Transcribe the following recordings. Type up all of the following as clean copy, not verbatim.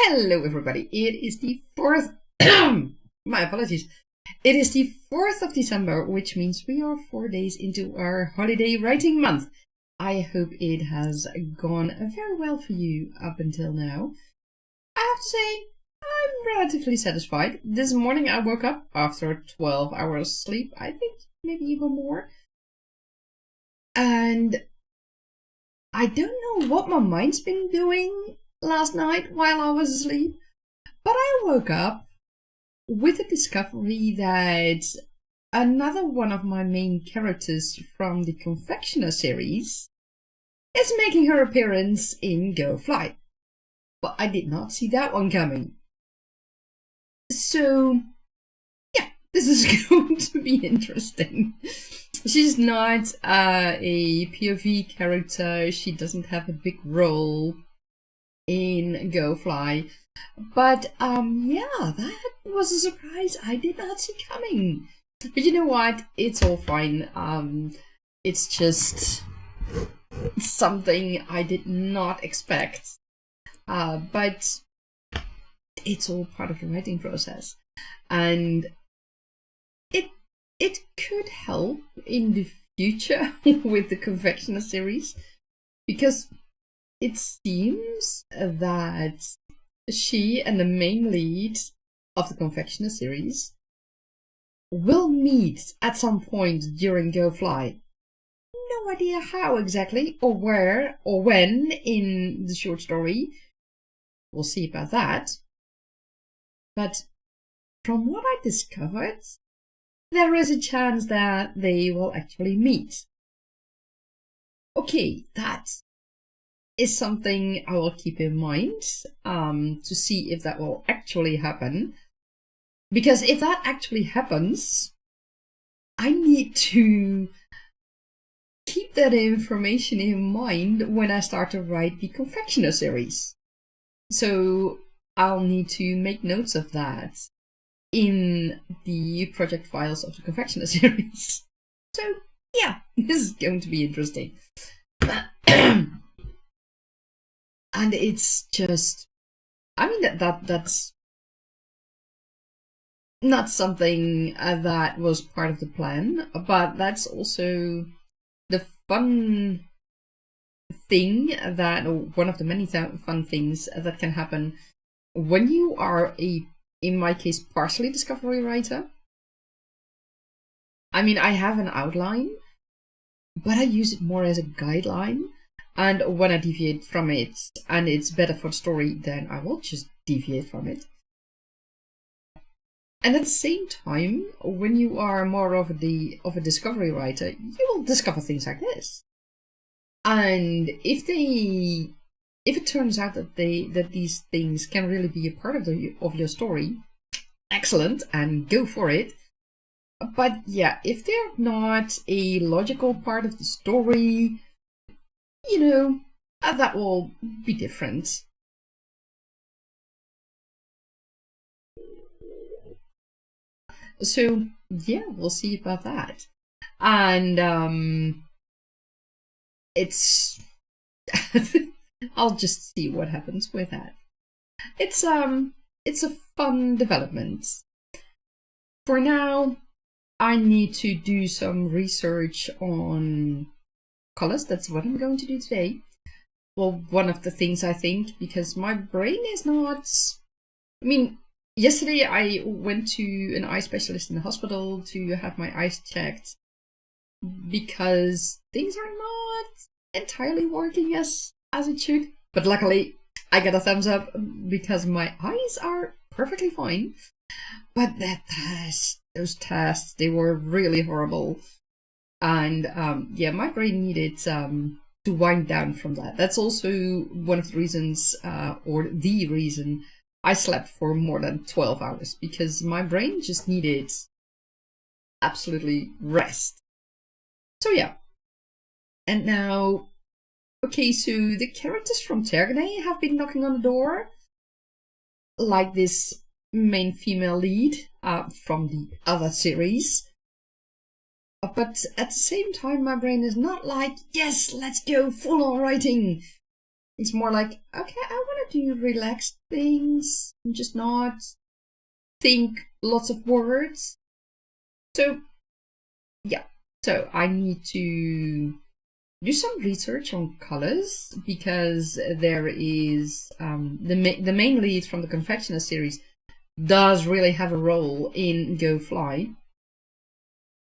Hello everybody, it is the 4th, my apologies, it is the 4th of December, which means we are 4 days into our holiday writing month. I hope it has gone very well for you up until now. I have to say, I'm relatively satisfied. This morning I woke up after 12 hours sleep, I think maybe even more. And I don't know what my mind's been doing last night while I was asleep, but I woke up with the discovery that another one of my main characters from the Confectioner series is making her appearance in Go Fly. But I did not see that one coming. So, yeah, this is going to be interesting. She's not a POV character, she doesn't have a big role in Go Fly, but yeah, that was a surprise I did not see coming. But you know what, it's all fine. It's just something I did not expect, but it's all part of the writing process, and it could help in the future with the Confectioner series, because it seems that she and the main lead of the Confectioner series will meet at some point during Go Fly. No idea how exactly, or where, or when in the short story. We'll see about that. But from what I discovered, there is a chance that they will actually meet. Okay, that is something I will keep in mind to see if that will actually happen. Because if that actually happens, I need to keep that information in mind when I start to write the Confectioner series. So I'll need to make notes of that in the project files of the Confectioner series. So yeah, this is going to be interesting. And it's just, I mean, that's not something that was part of the plan, but that's also the fun thing that, or one of the many fun things that can happen when you are in my case, partially discovery writer. I mean, I have an outline, but I use it more as a guideline. And when I deviate from it, and it's better for the story, then I will just deviate from it. And at the same time, when you are more of a discovery writer, you will discover things like this. And if it turns out that these things can really be a part of your story, excellent, and go for it. But yeah, if they're not a logical part of the story, you know, that will be different. So yeah, we'll see about that. And it's I'll just see what happens with that. It's a fun development. For now, I need to do some research on colors. That's what I'm going to do today. Well, one of the things I think, because my brain is not, I mean, yesterday I went to an eye specialist in the hospital to have my eyes checked because things are not entirely working as it should. But luckily I got a thumbs up because my eyes are perfectly fine. But those tests, they were really horrible. And yeah, my brain needed to wind down from that. That's also one of the reasons, or the reason, I slept for more than 12 hours, because my brain just needed absolutely rest. So yeah. And now, okay, so the characters from Tergaenae have been knocking on the door, like this main female lead from the other series. But at the same time, my brain is not like, yes, let's go full on writing. It's more like, okay, I want to do relaxed things and just not think lots of words. So, yeah. So I need to do some research on colors, because there is the main lead from the Confectioner series does really have a role in Go Fly,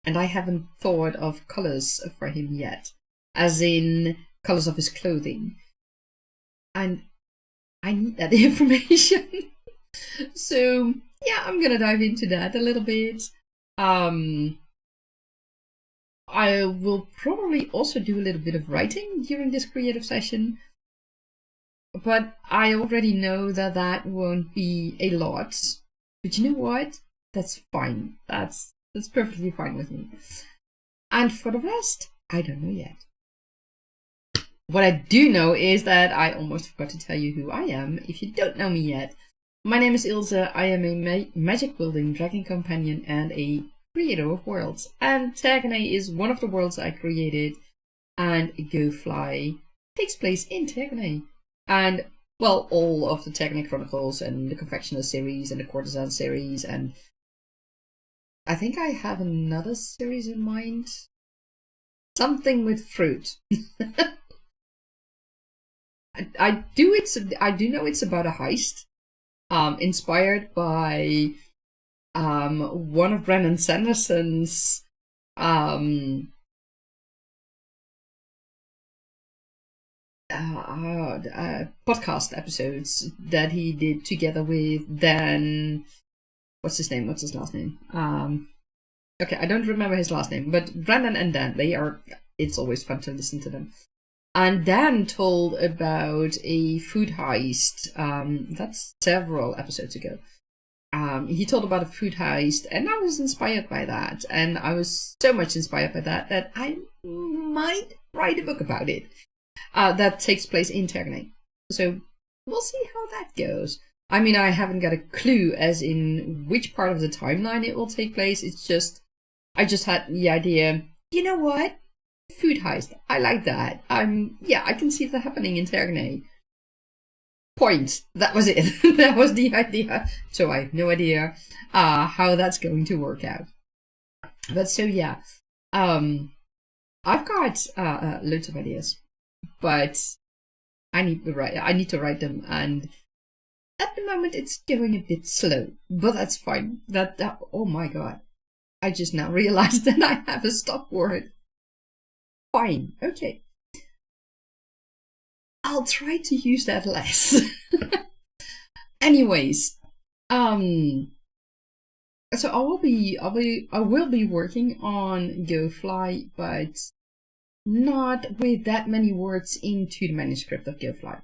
and I haven't thought of colors for him yet, as in colors of his clothing, and I need that information. So yeah, I'm gonna dive into that a little bit. I will probably also do a little bit of writing during this creative session, but I already know that that won't be a lot. But you know what? That's fine. That's perfectly fine with me. And for the rest, I don't know yet. What I do know is that I almost forgot to tell you who I am, if you don't know me yet. My name is Ilse. I am a magic building dragon companion and a creator of worlds, and Tergaenae is one of the worlds I created, and Go Fly takes place in Tergaenae. And, well, all of the Tergaenae Chronicles and the Confectioner series and the Courtesan series, and I think I have another series in mind. Something with fruit. I do know it's about a heist, inspired by one of Brandon Sanderson's podcast episodes that he did together with Dan. What's his last name? Okay, I don't remember his last name, but Brandon and Dan, it's always fun to listen to them. And Dan told about a food heist, that's several episodes ago. He told about a food heist, and I was inspired by that. And I was so much inspired by that I might write a book about it that takes place in Tergaenae. So we'll see how that goes. I mean, I haven't got a clue as in which part of the timeline it will take place. It's just, I just had the idea, you know what? Food heist. I like that. Yeah, I can see that happening in Tergaenae. Point. That was it. That was the idea. So I have no idea how that's going to work out. But so yeah, I've got loads of ideas, but I need to write them, and at the moment it's going a bit slow. But that's fine. That oh my god, I just now realized that I have a stop word. Fine. Okay. I'll try to use that less. Anyways, so I will be working on Go Fly, but not with that many words into the manuscript of Go Fly.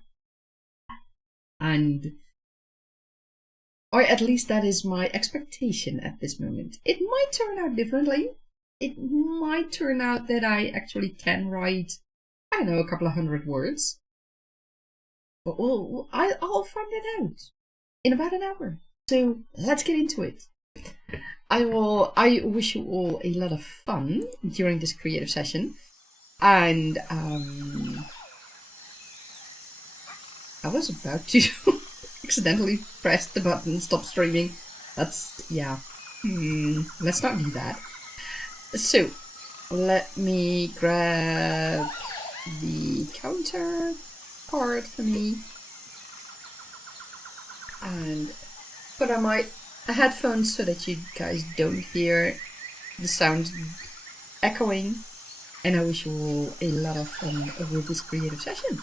Or at least that is my expectation at this moment. It might turn out differently. It might turn out that I actually can write, I don't know, a couple of hundred words. But I'll find it out in about an hour. So let's get into it. I wish you all a lot of fun during this creative session. And I was about to accidentally press the button stop streaming. Yeah. Let's not do that. So let me grab the counter part for me and put on my headphones so that you guys don't hear the sound echoing. And I wish you all a lot of fun with this creative session.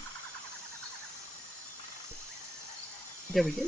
There we go.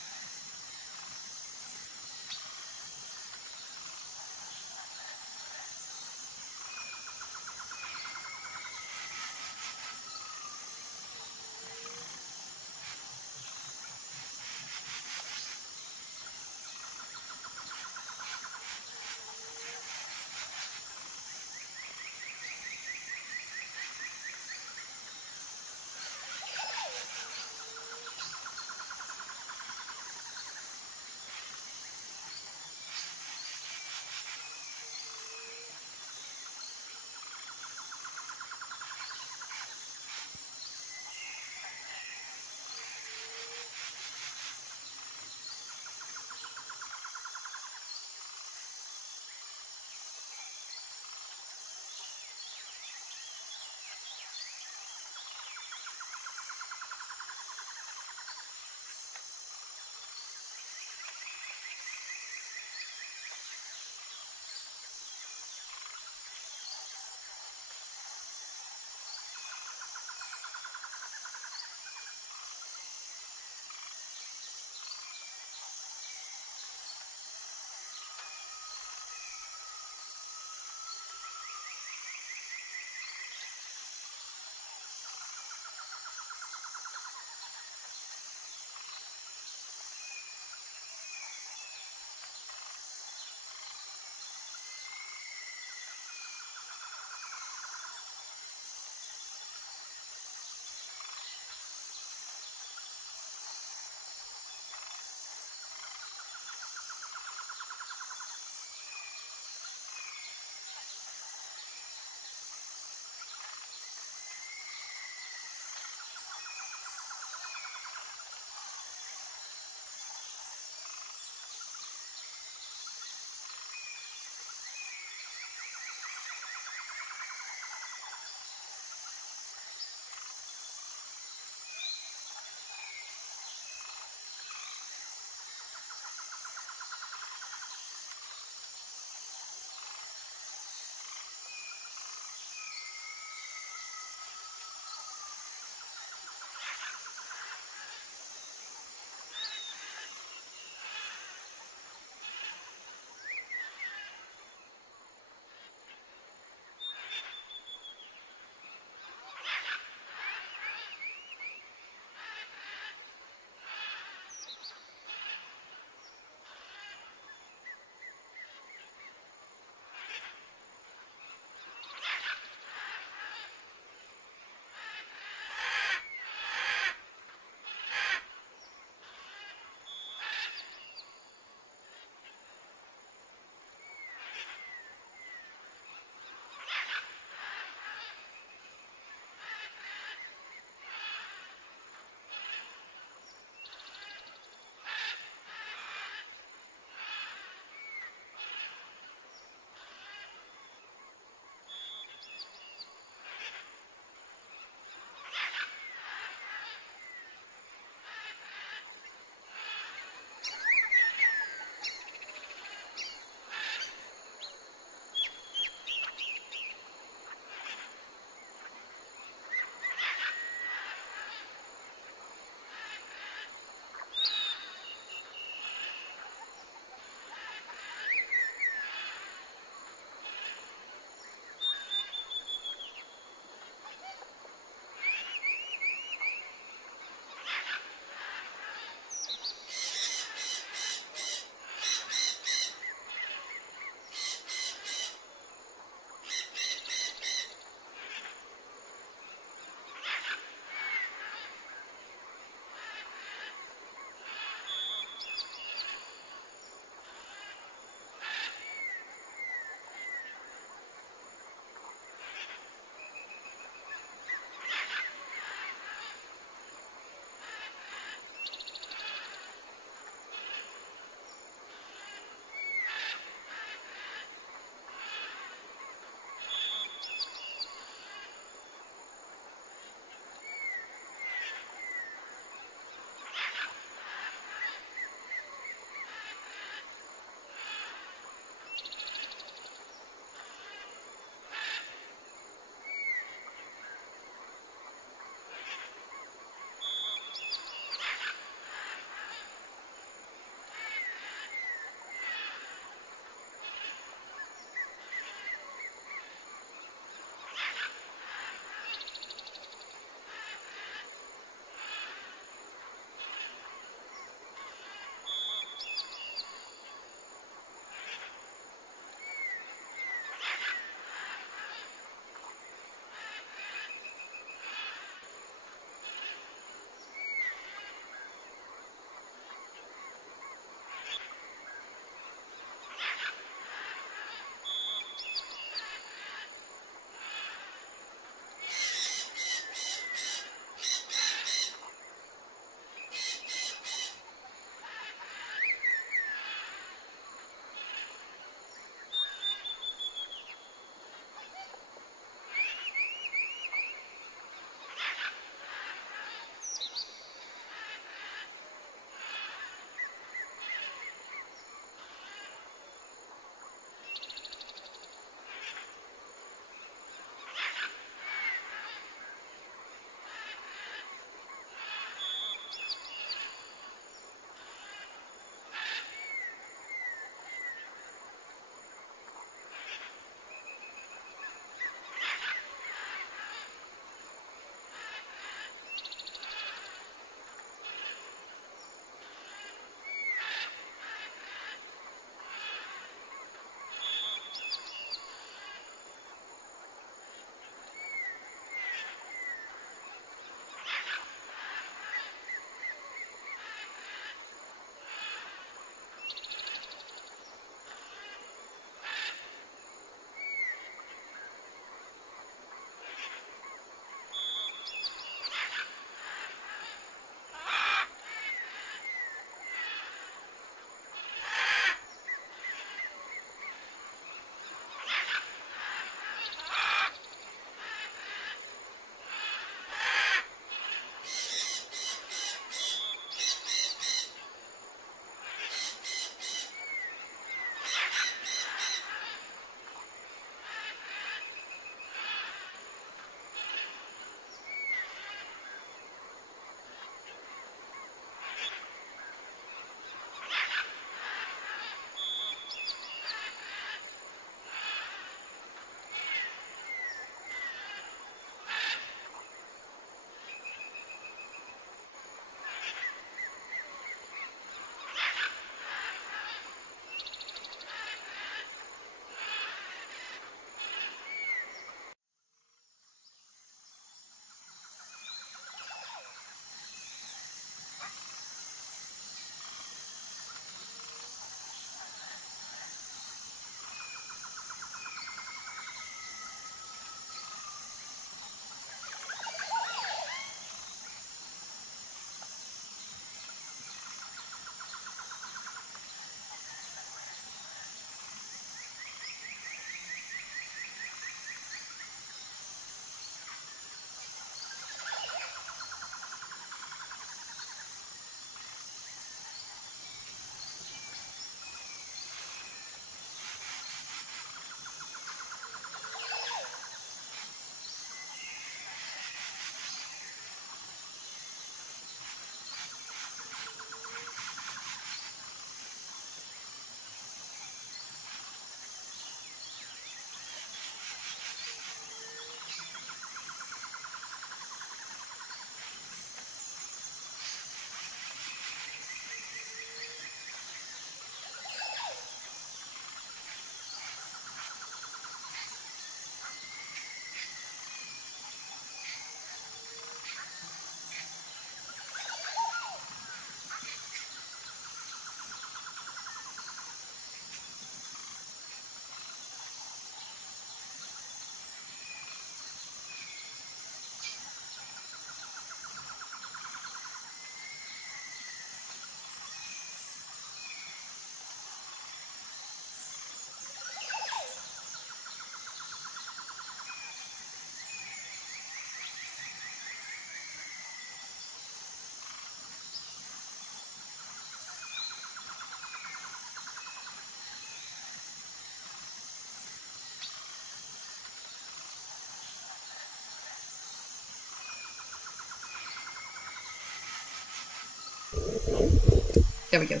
There we go.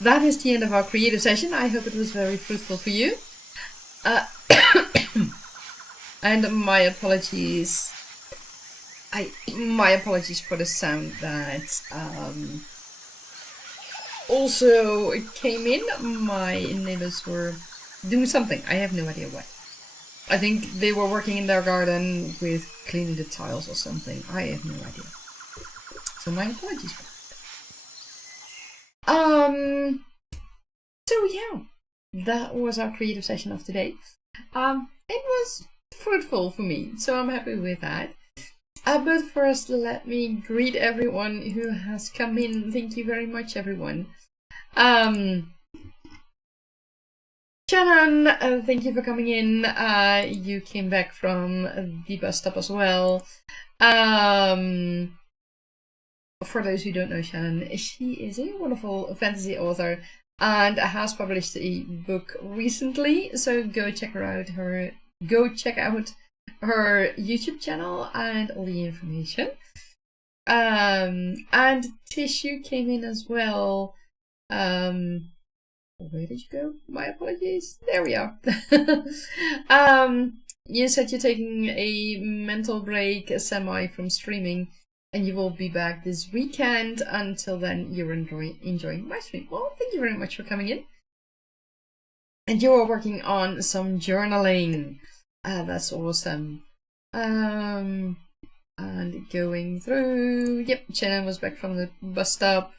That is the end of our creative session. I hope it was very fruitful for you. And my apologies. My apologies for the sound that also came in. My neighbors were doing something. I have no idea what. I think they were working in their garden with cleaning the tiles or something. I have no idea. So my apologies for that. So yeah, that was our creative session of today. It was fruitful for me, so I'm happy with that. But first, let me greet everyone who has come in. Thank you very much, everyone. Shannon, thank you for coming in. You came back from the bus stop as well. For those who don't know Shannon, she is a wonderful fantasy author and has published a book recently. So go check out her YouTube channel and all the information. And Tissue came in as well. Where did you go? My apologies. There we are. You said you're taking a mental break, semi, from streaming, and you will be back this weekend. Until then, you're enjoying my stream. Well, thank you very much for coming in. And you are working on some journaling. That's awesome. And going through. Yep, Shannon was back from the bus stop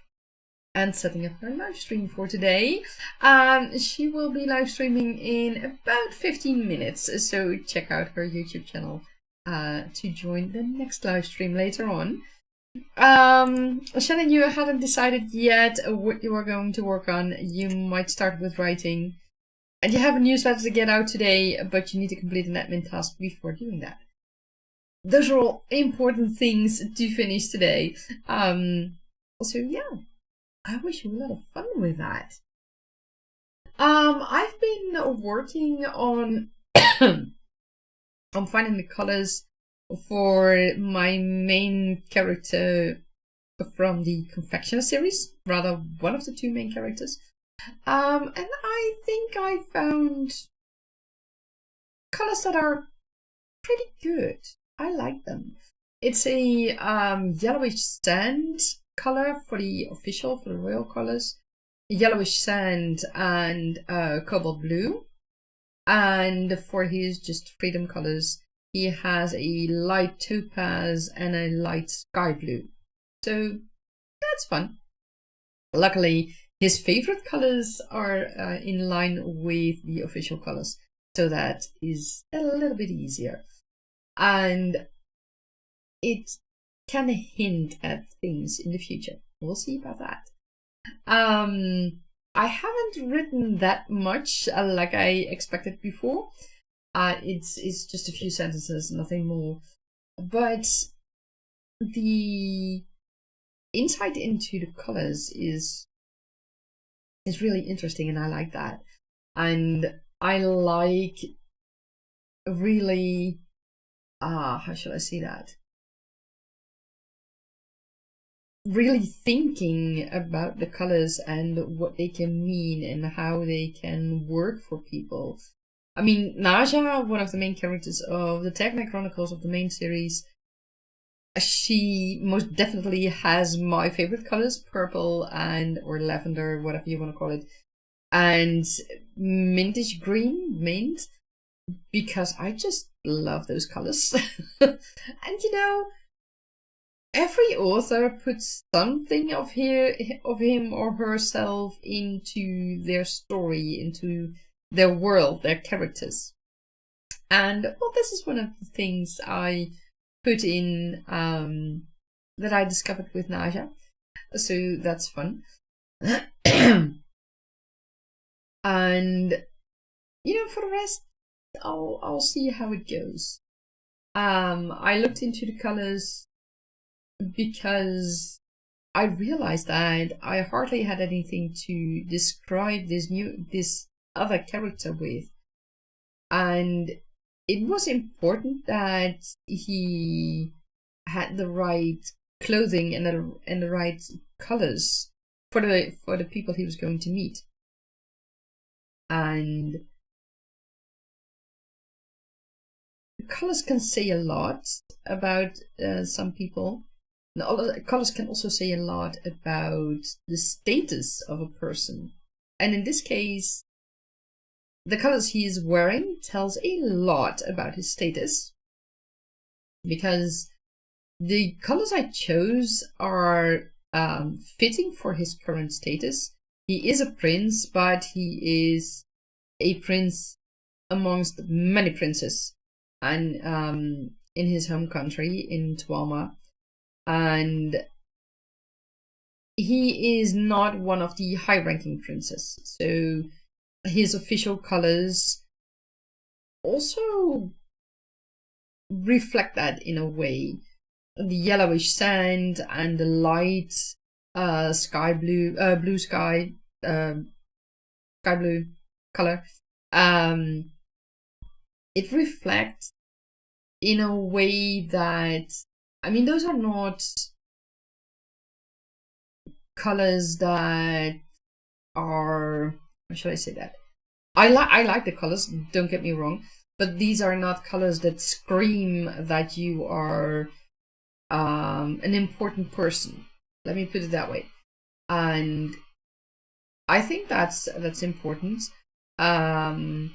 and setting up her live stream for today. She will be live streaming in about 15 minutes, so check out her YouTube channel to join the next live stream later on. Shannon, you hadn't decided yet what you are going to work on. You might start with writing, and you have a newsletter to get out today, but you need to complete an admin task before doing that. Those are all important things to finish today. So yeah, I wish you a lot of fun with that. I've been working on finding the colors for my main character from the Confectioner series, rather one of the two main characters. And I think I found colors that are pretty good. I like them. It's a yellowish sand color for the royal colors, yellowish sand and cobalt blue. And for his just freedom colors, he has a light topaz and a light sky blue. So that's fun. Luckily, his favorite colors are in line with the official colors, so that is a little bit easier. And it can hint at things in the future. We'll see about that. I haven't written that much like I expected before. It's just a few sentences, nothing more. But the insight into the colors is really interesting, and I like that. And I like really how should I say that? Really thinking about the colors and what they can mean and how they can work for people. I mean, Nejat, one of the main characters of the Tergaenae Chronicles of the main series, she most definitely has my favorite colors, purple or lavender, whatever you want to call it, and mintish green, mint, because I just love those colors. And you know, every author puts something of him or herself into their story, into their world, their characters. And well, this is one of the things I put in that I discovered with Nejat. So that's fun. And you know, for the rest, I'll see how it goes. I looked into the colors because I realized that I hardly had anything to describe this other character with, and it was important that he had the right clothing and the right colors for the people he was going to meet. And colors can say a lot about some people. Colors can also say a lot about the status of a person. And in this case, the colors he is wearing tells a lot about his status, because the colors I chose are fitting for his current status. He is a prince, but he is a prince amongst many princes, and in his home country, in Tuama. And he is not one of the high-ranking princes, so his official colors also reflect that in a way. The yellowish sand and the light sky blue, blue sky, sky blue color. It reflects in a way that, I mean, those are not colors that are, how should I say that? I like the colors, don't get me wrong, but these are not colors that scream that you are an important person. Let me put it that way. And I think that's important. And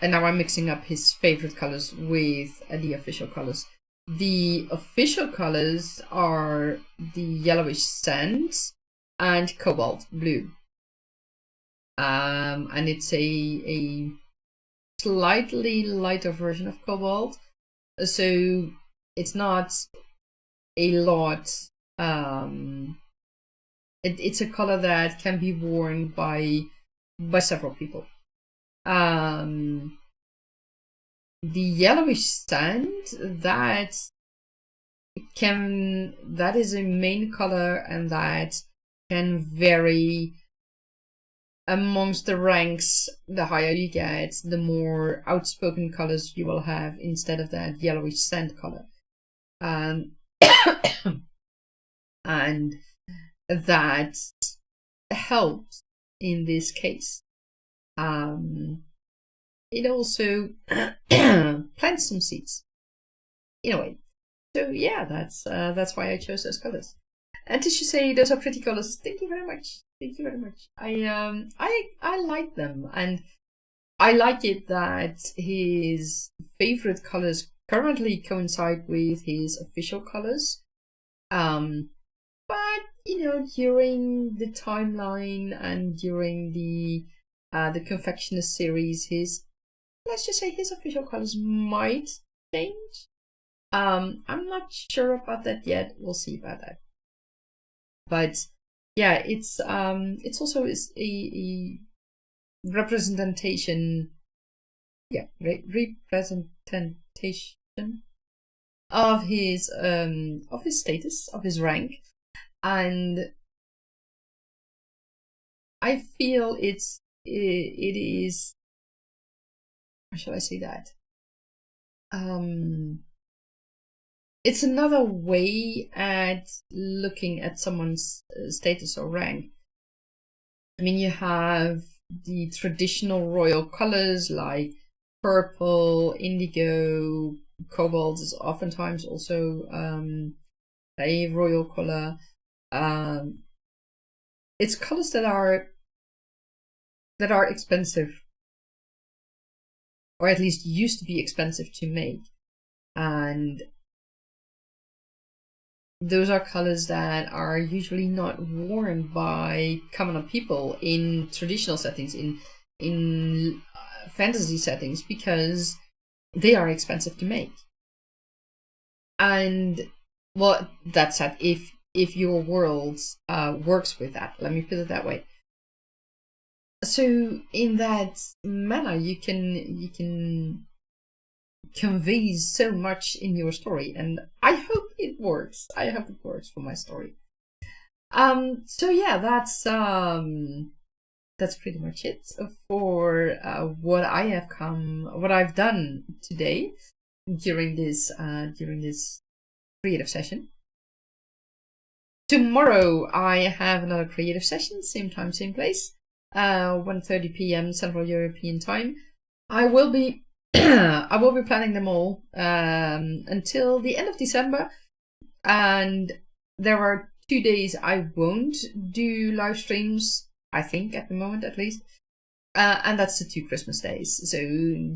now I'm mixing up his favorite colors with the official colors. The official colors are the yellowish sand and cobalt blue. And it's a slightly lighter version of cobalt, so it's not a lot. It's a color that can be worn by several people. The yellowish sand, that is a main color, and that can vary amongst the ranks. The higher you get, the more outspoken colors you will have instead of that yellowish sand color. And that helps in this case. It also plants some seeds in a way. So yeah, that's why I chose those colors. And to say those are pretty colors. Thank you very much. Thank you very much. I like them, and I like it that his favorite colors currently coincide with his official colors. But you know, during the timeline and during the confectionist series, let's just say his official colors might change. I'm not sure about that yet. We'll see about that. But yeah, it's also a representation. Yeah, representation of his status, of his rank, and I feel it is, how shall I say that? It's another way at looking at someone's status or rank. I mean, you have the traditional royal colors like purple, indigo, cobalt is oftentimes also a royal color. It's colors that are expensive, or at least used to be expensive to make, and those are colors that are usually not worn by common people in traditional settings, in fantasy settings, because they are expensive to make. And well, that's sad if your world works with that. Let me put it that way. So in that manner, you can convey so much in your story, and I hope it works. I hope it works for my story. So yeah, that's pretty much it for what I've done today during this creative session. Tomorrow I have another creative session, same time, same place, 1:30 p.m. Central European time. I will be I will be planning them all until the end of December, and there are 2 days I won't do live streams, I think, at the moment at least. And that's the 2 Christmas days, so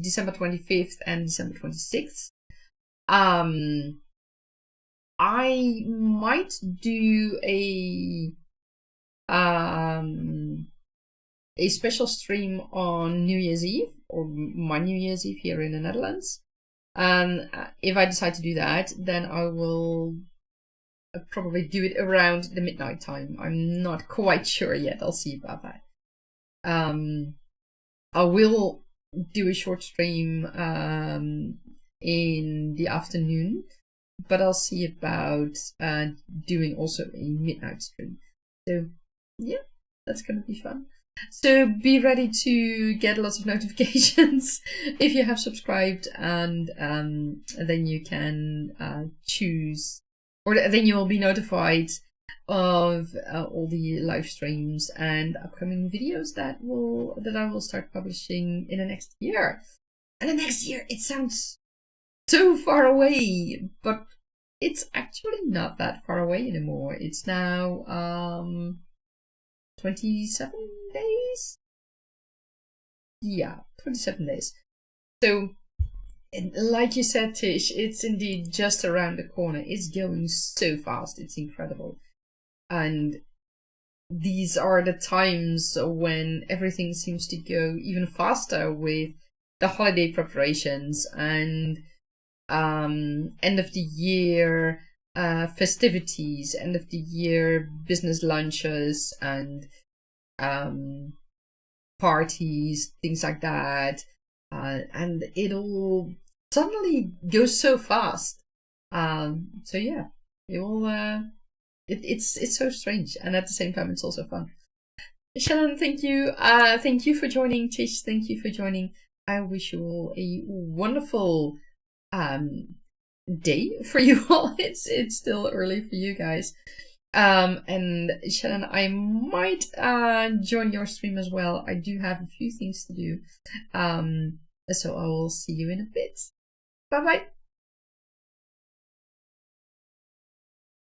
December 25th and December 26th. I might do a special stream on New Year's Eve, or my New Year's Eve here in the Netherlands. And if I decide to do that, then I will probably do it around the midnight time. I'm not quite sure yet. I'll see about that. I will do a short stream in the afternoon, but I'll see about doing also a midnight stream. So yeah, that's gonna be fun. So be ready to get lots of notifications if you have subscribed, and then you can choose, or then you will be notified of all the live streams and upcoming videos that I will start publishing in the next year. And the next year, it sounds so far away, but it's actually not that far away anymore. It's now 27 days? Yeah, 27 days. So, like you said, Tish, it's indeed just around the corner. It's going so fast. It's incredible. And these are the times when everything seems to go even faster with the holiday preparations and end of the year festivities, end of the year business lunches and parties, things like that. And it all suddenly goes so fast. So yeah, it all it's so strange, and at the same time it's also fun. Shannon, thank you. Thank you for joining. Tish, thank you for joining. I wish you all a wonderful day for you all. It's still early for you guys. And Shannon, I might join your stream as well. I do have a few things to do. So I will see you in a bit. Bye bye.